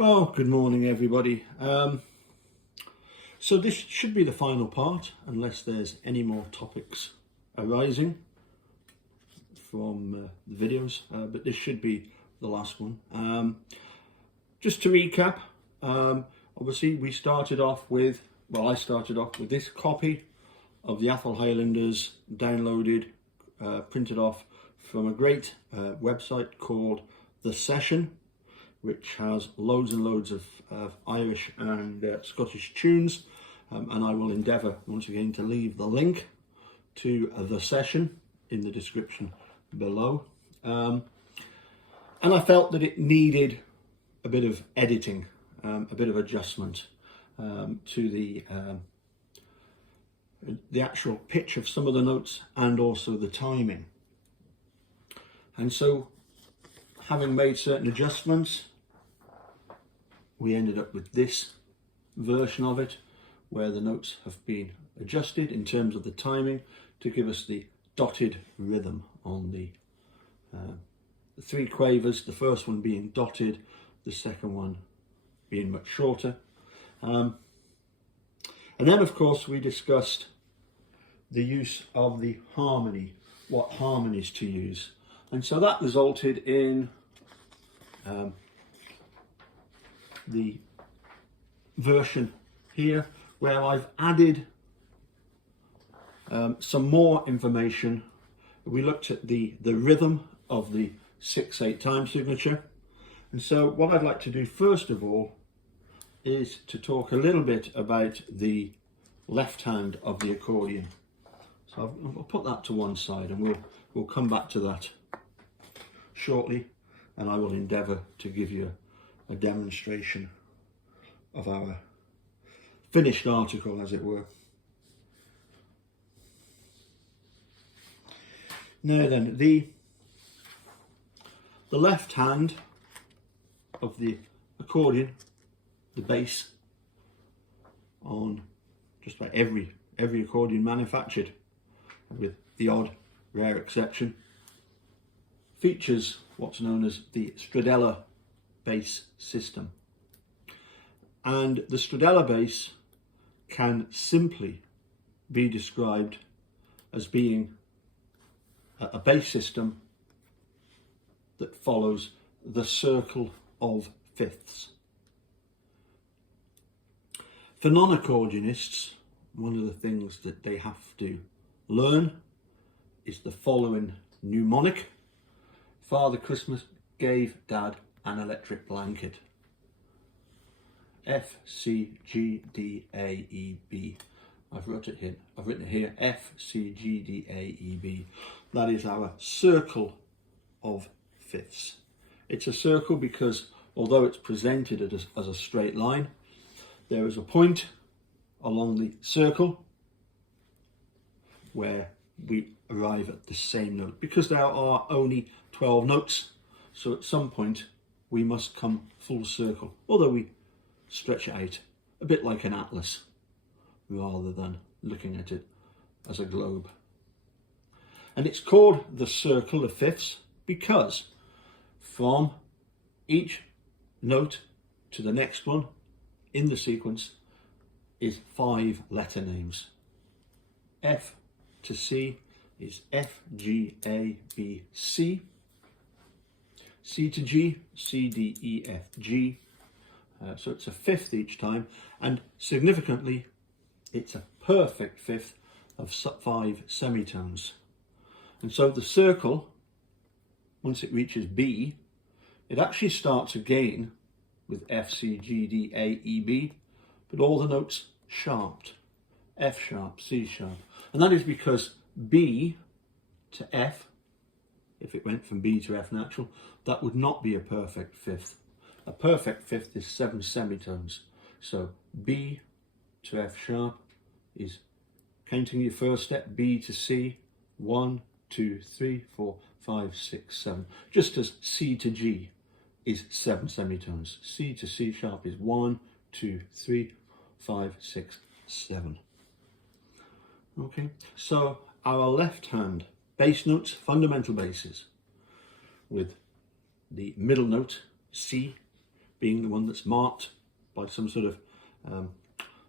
Well, good morning everybody. So this should be the final part, unless there's any more topics arising from the videos, but this should be the last one. Just to recap, obviously we started off with, I started off with this copy of the Atholl Highlanders, downloaded, printed off from a great website called The Session, which has loads and loads of Irish and Scottish tunes, and I will endeavour once again to leave the link to The Session in the description below. And I felt that it needed a bit of editing, a bit of adjustment to the actual pitch of some of the notes and also the timing. And so, having made certain adjustments, we ended up with this version of it, where the notes have been adjusted in terms of the timing to give us the dotted rhythm on the three quavers, the first one being dotted, the second one being much shorter. And then of course we discussed the use of the harmony, what harmonies to use. And so that resulted in the version here, where I've added some more information. We looked at the rhythm of the 6/8 time signature. And so what I'd like to do first of all is to talk a little bit about the left hand of the accordion. So I'll put that to one side, and we'll come back to that shortly, and I will endeavour to give you a demonstration of our finished article, as it were. Now then, the left hand of the accordion, the bass on just about every accordion manufactured, with the odd rare exception, features what's known as the Stradella bass system. And the Stradella bass can simply be described as being a bass system that follows the circle of fifths. For non-accordionists, one of the things that they have to learn is the following mnemonic. Father Christmas gave Dad an electric blanket. F, C, G, D, A, E, B. I've written it here, F, C, G, D, A, E, B. That is our circle of fifths. It's a circle because although it's presented as a straight line, there is a point along the circle where we arrive at the same note. Because there are only 12 notes, so at some point we must come full circle, although we stretch it out a bit like an atlas rather than looking at it as a globe. And it's called the circle of fifths because from each note to the next one in the sequence is 5 letter names. F to C is F, G, A, B, C. C to G, C, D, E, F, G. So it's a fifth each time, and significantly, it's a perfect fifth of 5 semitones. And so the circle, once it reaches B, it actually starts again with F, C, G, D, A, E, B, but all the notes sharped. F sharp, C sharp. And that is because B to F, if it went from B to F natural, that would not be a perfect fifth. A perfect fifth is 7 semitones. So B to F sharp is, counting your first step, B to C, 1, 2, 3, 4, 5, 6, 7. Just as C to G is 7 semitones. C to C sharp is 1, 2, 3, 5, 6, 7. Okay, so our left hand bass notes, fundamental basses, with the middle note C being the one that's marked by some sort of,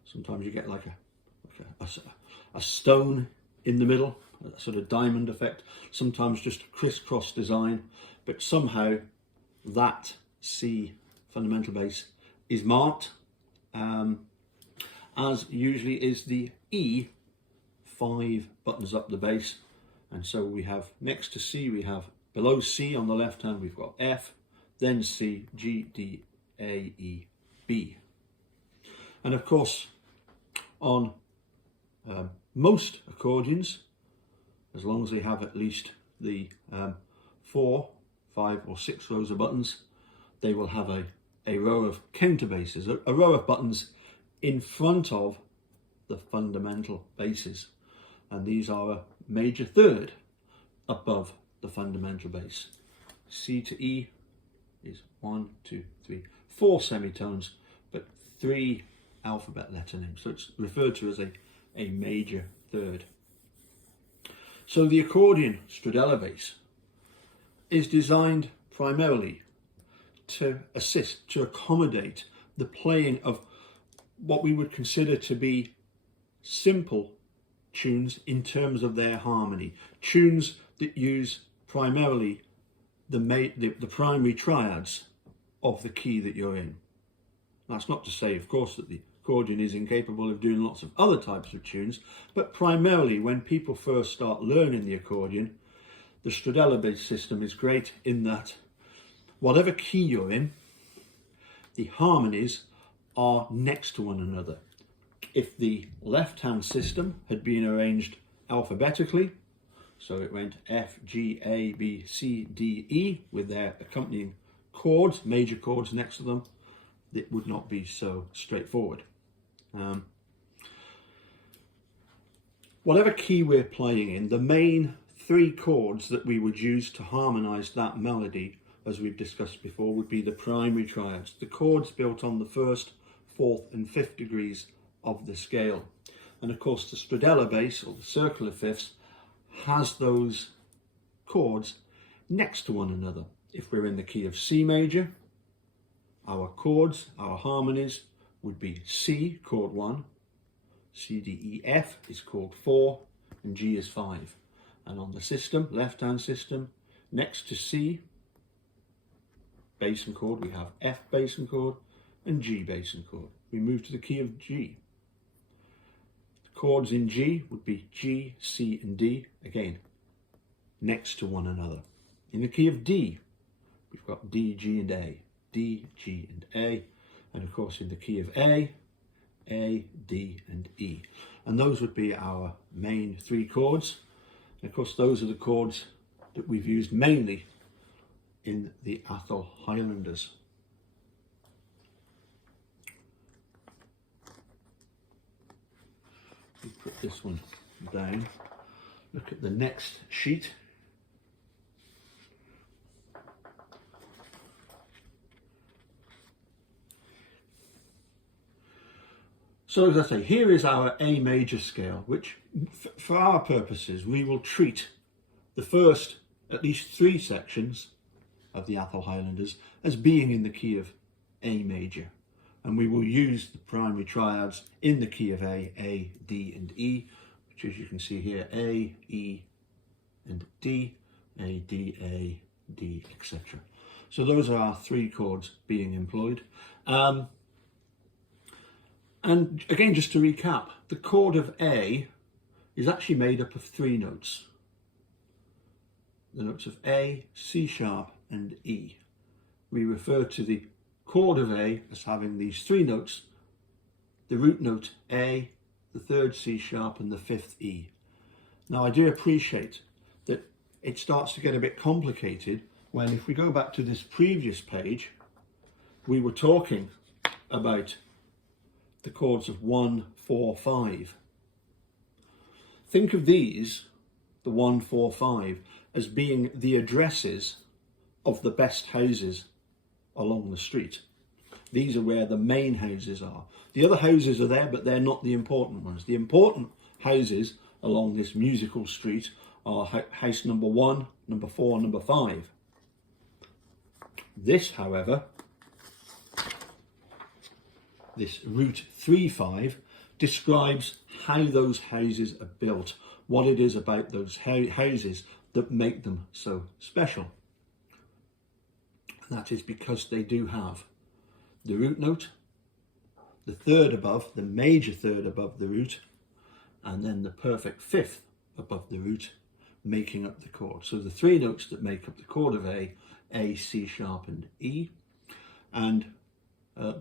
sometimes you get like a stone in the middle, a sort of diamond effect, sometimes just a crisscross design, but somehow that C fundamental bass is marked, as usually is the E 5 buttons up the bass. And so we have, next to C, we have below C on the left hand, we've got F, then C, G, D, A, E, B. And of course, on most accordions, as long as they have at least the 4, 5 or 6 rows of buttons, they will have a row of counterbasses, a row of buttons in front of the fundamental basses. And these are a major third above the fundamental bass. C to E is 1, 2, 3, 4 semitones, but 3 alphabet letter names. So it's referred to as a major third. So the accordion Stradella bass is designed primarily to assist, to accommodate the playing of what we would consider to be simple tunes in terms of their harmony, tunes that use primarily the primary triads of the key that you're in. That's not to say, of course, that the accordion is incapable of doing lots of other types of tunes, but primarily when people first start learning the accordion, the Stradella bass system is great in that whatever key you're in, the harmonies are next to one another. If the left-hand system had been arranged alphabetically, so it went F, G, A, B, C, D, E, with their accompanying chords, major chords next to them, it would not be so straightforward. Whatever key we're playing in, the main 3 chords that we would use to harmonise that melody, as we've discussed before, would be the primary triads, the chords built on the 1st, 4th and 5th degrees of the scale. And of course the Stradella bass, or the circle of fifths, has those chords next to one another. If we're in the key of C major, our chords, our harmonies would be C, chord 1, C, D, E, F is chord 4, and G is 5. And on the system, left-hand system, next to C, bass and chord, we have F bass and chord, and G bass and chord. We move to the key of G. The chords in G would be G, C, and D, again, next to one another. In the key of D, we've got D, G, and A. D, G, and A. And of course in the key of A, D, and E. And those would be our main 3 chords. And of course those are the chords that we've used mainly in the Atholl Highlanders. We put this one down. Look at the next sheet. So as I say, here is our A major scale, which for our purposes, we will treat the first at least 3 sections of the Atholl Highlanders as being in the key of A major. And we will use the primary triads in the key of A, D, and E, which as you can see here, A, E, and D, A, D, A, D, etc. So those are our 3 chords being employed. And again, just to recap, the chord of A is actually made up of 3 notes. The notes of A, C sharp, and E. We refer to the chord of A as having these 3 notes, the root note A, the 3rd C sharp, and the 5th E. Now I do appreciate that it starts to get a bit complicated when, if we go back to this previous page, we were talking about the chords of 1, 4, 5. Think of these, the 1, 4, 5, as being the addresses of the best houses along the street. These are where the main houses are. The other houses are there, but they're not the important ones. The important houses along this musical street are house number 1, number 4, number 5. This, however, this root 3/5, describes how those houses are built, what it is about those houses that make them so special. And that is because they do have the root note, the third above, the major third above the root, and then the perfect fifth above the root, making up the chord. So the three notes that make up the chord of A, C sharp and E. And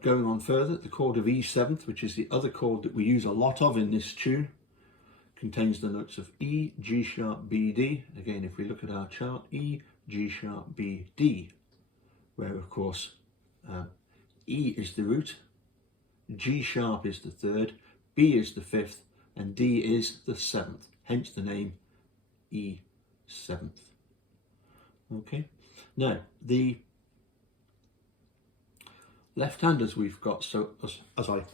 going on further, the chord of E7th, which is the other chord that we use a lot of in this tune, contains the notes of E, G sharp, B, D. Again, if we look at our chart, E, G sharp, B, D, where of course E is the root, G sharp is the third, B is the fifth, and D is the seventh, hence the name E7th. Okay, now the left-handers we've got, so as I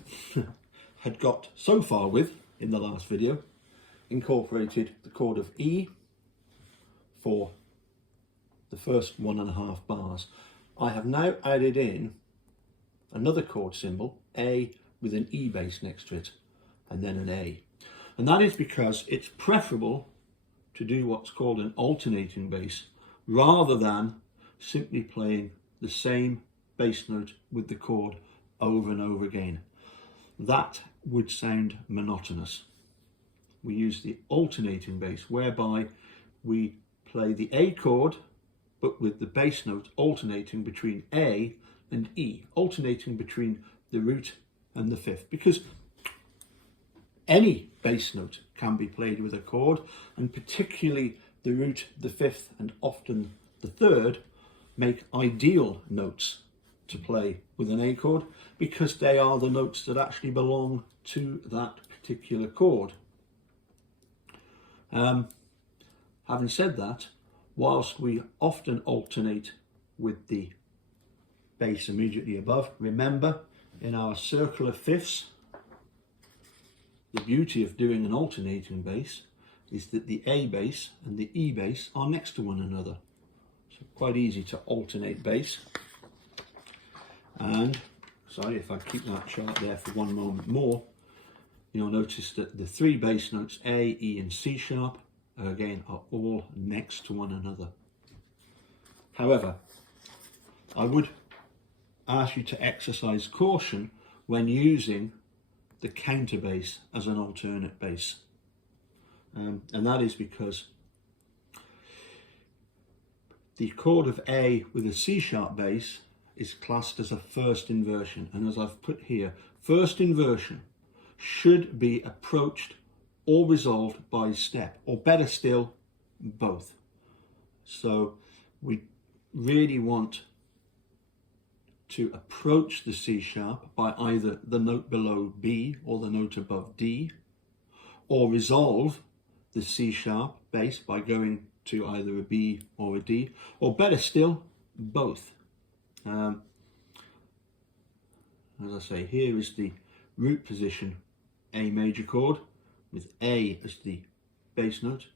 had got so far with in the last video, incorporated the chord of E for the first 1.5 bars. I have now added in another chord symbol, A, with an E bass next to it, and then an A. And that is because it's preferable to do what's called an alternating bass, rather than simply playing the same bass note with the chord over and over again. That would sound monotonous. We use the alternating bass, whereby we play the A chord, but with the bass note alternating between A and E, alternating between the root and the fifth, because any bass note can be played with a chord, and particularly the root, the fifth, and often the third make ideal notes to play with an A chord, because they are the notes that actually belong to that particular chord. Having said that, whilst we often alternate with the bass immediately above, remember in our circle of fifths, the beauty of doing an alternating bass is that the A bass and the E bass are next to one another. So quite easy to alternate bass. And, sorry, if I keep that chart there for one moment more, you'll notice that the three bass notes A, E and C sharp again are all next to one another. However, I would ask you to exercise caution when using the counter bass as an alternate bass, and that is because the chord of A with a C sharp bass is classed as a first inversion, and as I've put here, first inversion should be approached or resolved by step, or better still, both. So we really want to approach the C sharp by either the note below B or the note above D, or resolve the C sharp bass by going to either a B or a D, or better still, both. As I say, here is the root position A major chord with A as the bass note.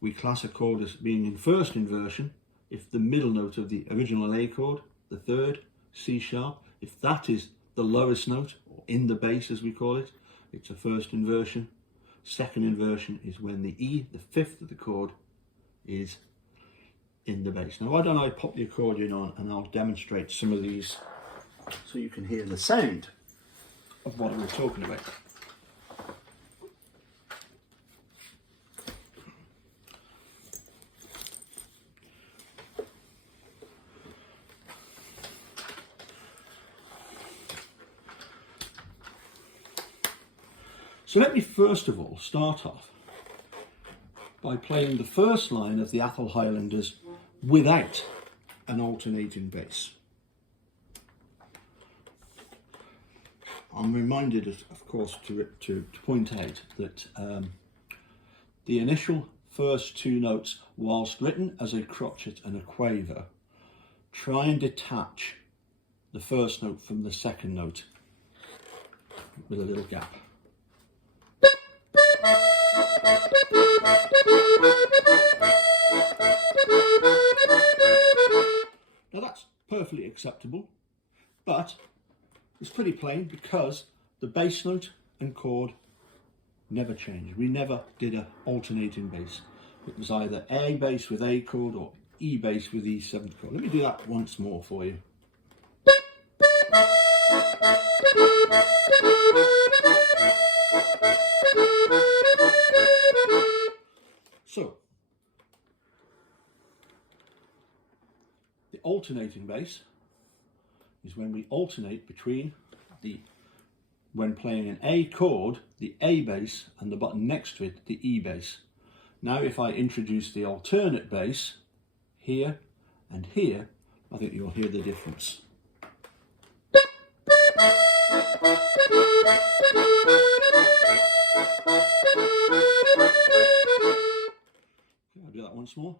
We class a chord as being in first inversion if the middle note of the original A chord, the third, C sharp, if that is the lowest note, or in the bass as we call it, it's a first inversion. Second inversion is when the E, the fifth of the chord, is in the bass. Now why don't I pop the accordion on and I'll demonstrate some of these so you can hear the sound of what we're talking about. So let me first of all start off by playing the first line of the Atholl Highlanders without an alternating bass. I'm reminded, of course, to point out that the initial first two notes, whilst written as a crotchet and a quaver, try and detach the first note from the second note with a little gap. Now that's perfectly acceptable, but It's pretty plain because the bass note and chord never changed. We never did an alternating bass. It was either A bass with A chord or E bass with E7 chord. Let me do that once more for you. So, the alternating bass is when we alternate between when playing an A chord, the A bass, and the button next to it, the E bass. Now if I introduce the alternate bass here and here, I think you'll hear the difference. I'll do that once more.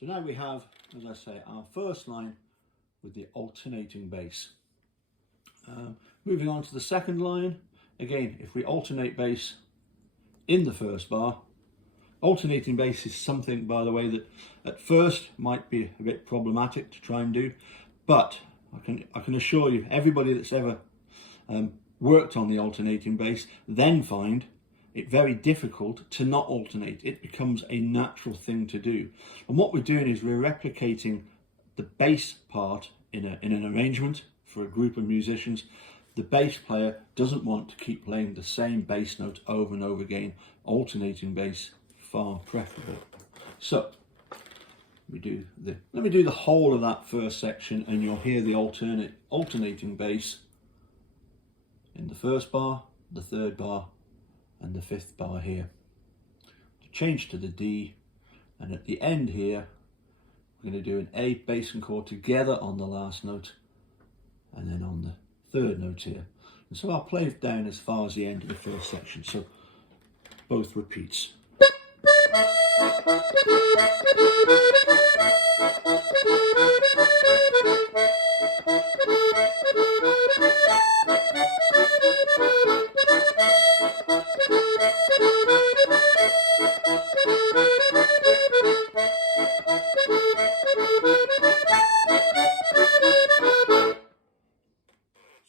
So now we have, as I say, our first line with the alternating bass. Moving on to the second line, again, if we alternate bass in the first bar, alternating bass is something, by the way, that at first might be a bit problematic to try and do, but I can assure you, everybody that's ever worked on the alternating bass then find it very difficult to not alternate. It becomes a natural thing to do. And what we're doing is we're replicating the bass part in an arrangement for a group of musicians. The bass player doesn't want to keep playing the same bass note over and over again. Alternating bass, far preferable. So let me do the whole of that first section, and you'll hear the alternating bass in the first bar, the third bar, and the fifth bar here. To change to the D, and at the end here, we're going to do an A bass and chord together on the last note, and then on the third note here. And so I'll play it down as far as the end of the first section. So both repeats.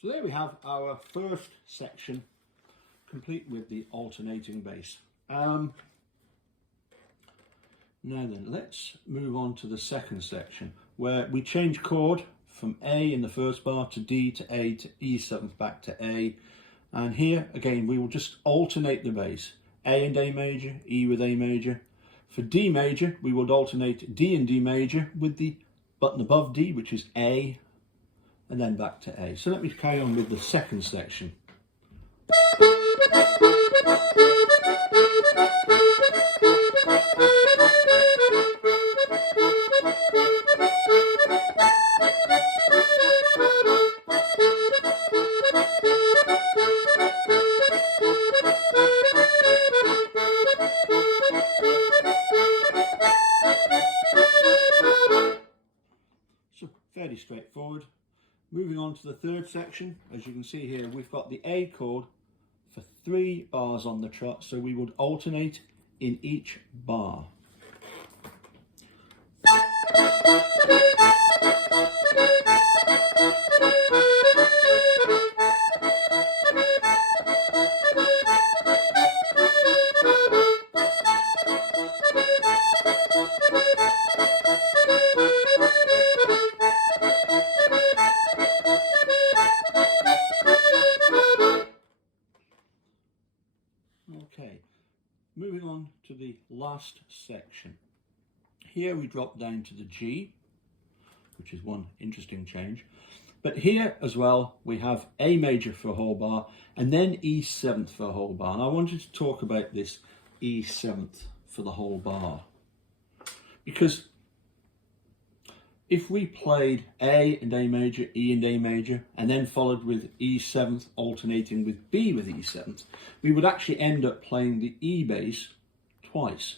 So there we have our first section complete with the alternating bass. Now then, let's move on to the second section where we change chord from A in the first bar to D to A to E7 back to A. And here again we will just alternate the bass. A and A major, E with A major. For D major we would alternate D and D major with the button above D, which is A, and then back to A. So let me carry on with the second section. So fairly straightforward. Moving on to the third section, as you can see here, we've got the A chord for 3 bars on the trot, so we would alternate in each bar. Okay, moving on to the last section. Here we drop down to the G, which is one interesting change. But here as well, we have A major for a whole bar and then E7th for a whole bar. And I wanted to talk about this E7th for the whole bar, because if we played A and A major, E and A major, and then followed with E7th alternating with B with E7th, we would actually end up playing the E bass twice,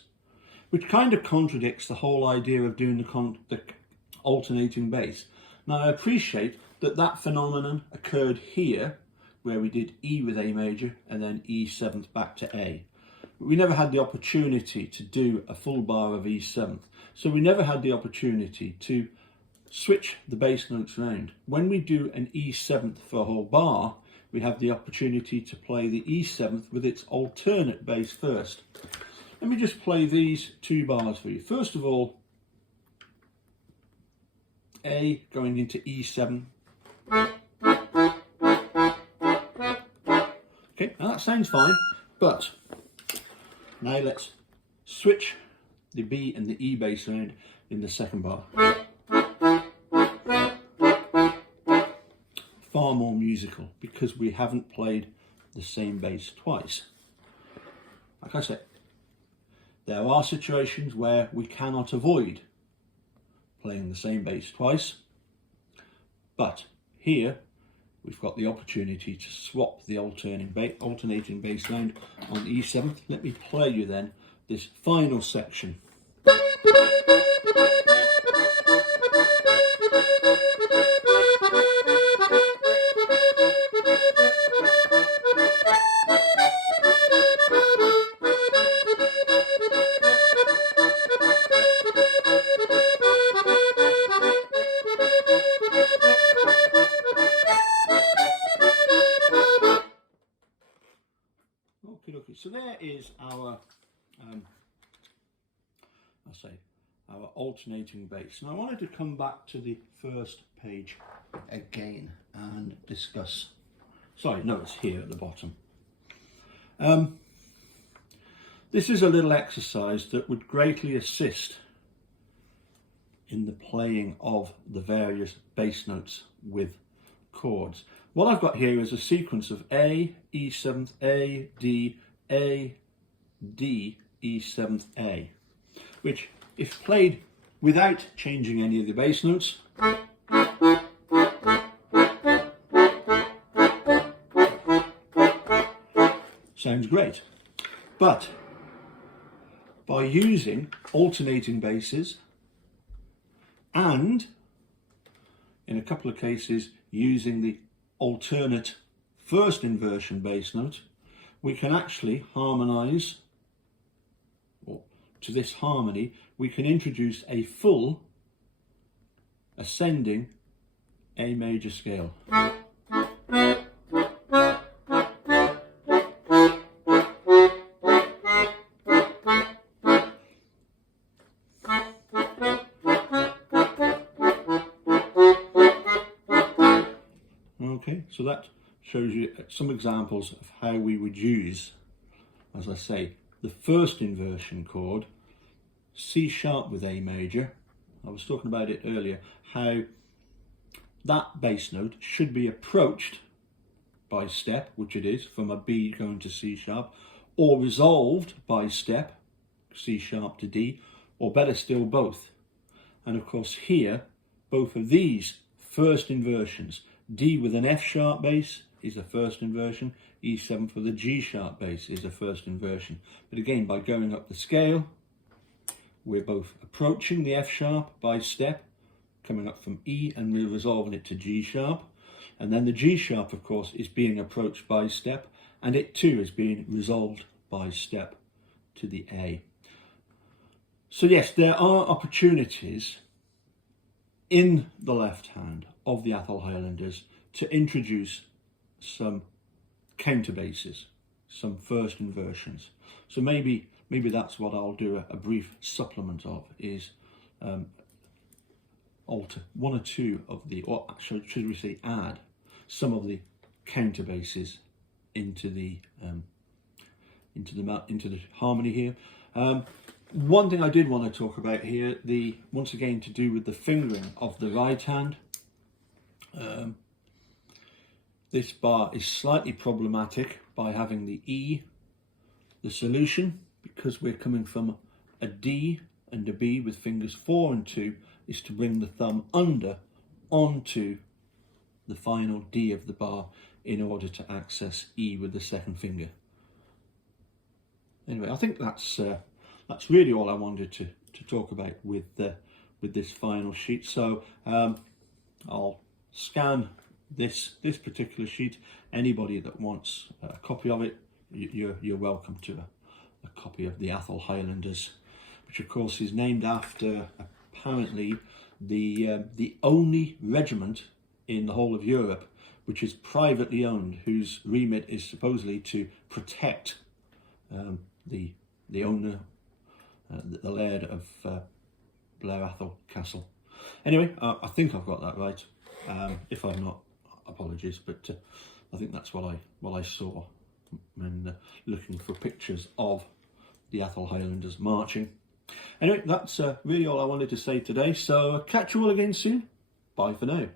which kind of contradicts the whole idea of doing the alternating bass. Now I appreciate that that phenomenon occurred here, where we did E with A major and then E7th back to A. we never had the opportunity to do a full bar of E7th. So we never had the opportunity to switch the bass notes around. When we do an E7th for a whole bar, we have the opportunity to play the E7th with its alternate bass first. Let me just play these 2 bars for you. First of all, A going into E7. Okay, now that sounds fine, but now let's switch the B and the E bass around in the second bar. Far more musical because we haven't played the same bass twice. Like I said, there are situations where we cannot avoid playing the same bass twice, but here we've got the opportunity to swap the alternating bass sound on E7th. Let me play you then this final section. Okay, so there is our, our alternating bass. Now I wanted to come back to the first page again and discuss. Sorry, no, it's here at the bottom. This is a little exercise that would greatly assist in the playing of the various bass notes with chords. What I've got here is a sequence of A, E7th, A, D, E7th, A, which if played without changing any of the bass notes, sounds great. But by using alternating basses and in a couple of cases using the alternate first inversion bass note, we can actually harmonize, or to this harmony we can introduce a full ascending A major scale. Okay, so that shows you some examples of how we would use, as I say, the first inversion chord, C sharp with A major. I was talking about it earlier, how that bass note should be approached by step, which it is, from a B going to C sharp, or resolved by step, C sharp to D, or better still, both. And of course here, both of these first inversions, D with an F sharp bass is a first inversion, E7 with a G sharp bass is a first inversion. But again, by going up the scale, we're both approaching the F sharp by step, coming up from E, and we're resolving it to G sharp. And then the G sharp, of course, is being approached by step, and it too is being resolved by step to the A. So yes, there are opportunities in the left hand of the Atholl Highlanders to introduce some counterbasses, some first inversions. So maybe that's what I'll do a brief supplement of, is alter one or two of the, or actually should we say add some of the counterbasses into the harmony here. One thing I did want to talk about here, once again to do with the fingering of the right hand. This bar is slightly problematic by having the E, the solution, because we're coming from a D and a B with fingers 4 and 2, is to bring the thumb under onto the final D of the bar in order to access E with the second finger. Anyway, I think that's really all I wanted to talk about with this final sheet. So I'll scan this particular sheet. Anybody that wants a copy of it, you're welcome to a copy of the Atholl Highlanders, which of course is named after apparently the only regiment in the whole of Europe which is privately owned, whose remit is supposedly to protect the owner, the laird of Blair Atholl Castle. Anyway, I think I've got that right. If I'm not, apologies, but I think that's what I saw when looking for pictures of the Atholl Highlanders marching. Anyway, that's really all I wanted to say today, so catch you all again soon. Bye for now.